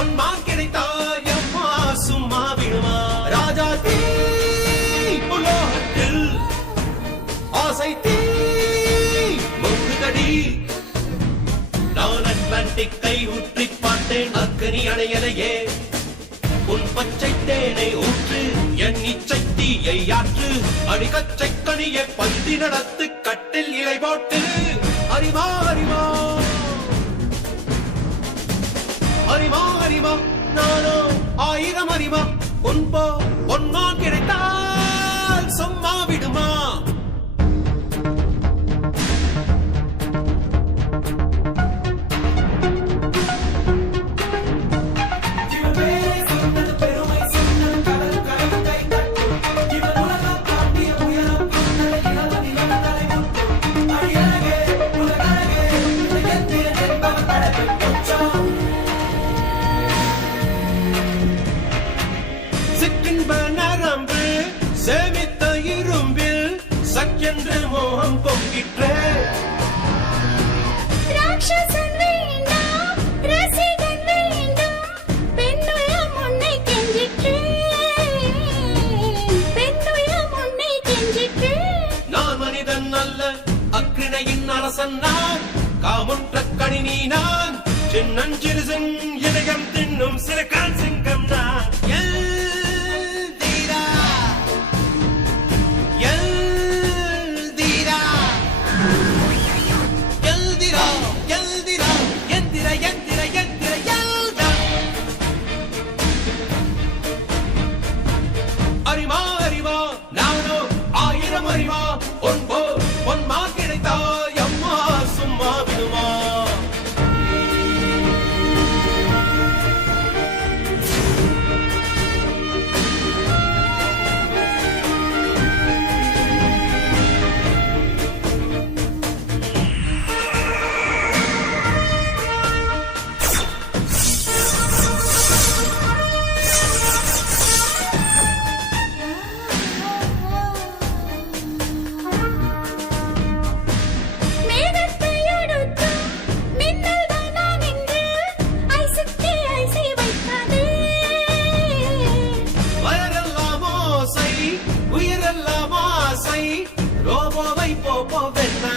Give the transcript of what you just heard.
பொன்மா கிடைத்தாயம்மா சும்மா விடுமா ராஜா தீ உலோகத்தில் ஆசை தீ முங்குதடி நான் அட்லாண்டிக்கை ஊற்றி பார்த்தேன் அக்கனி அணையலையே உன் பச்சை தேனை ஊற்று என் இச்சை தீயை ஆற்று அடிகச்சை கனியை பந்தி நடத்து கட்டில் இலை போட்டு அறிவா அறிவா அறிவா அறிவா நானோ 1000 அறிவா பொன்மா கிடைத்தால் சும்மா விடுமா சேமித்த இரும்பில் சக்கென்று மோகம் பொங்கிற்றே ராட்சசன் வேண்டாம் ரசிகன் வேண்டும் பெண்ணுள்ளம் உன்னை கெஞ்சிற்றே பெண்ணுள்ளம் உன்னை கெஞ்சிற்றே நான் மனிதன் அல்ல அக்கிணையின் அரசன் நான் காமுற்ற கணினி நான் சின்னஞ்சிறுசன் இதயம் தின்னும் சிறகான் சிங்கம் நான் அறிவா அறிவா நானோ 1000 அறிவா பொன்மா கிடைத்தாய் அம்மா சும்மா விடுமா ரோபோவை போப்போ வெண்ணா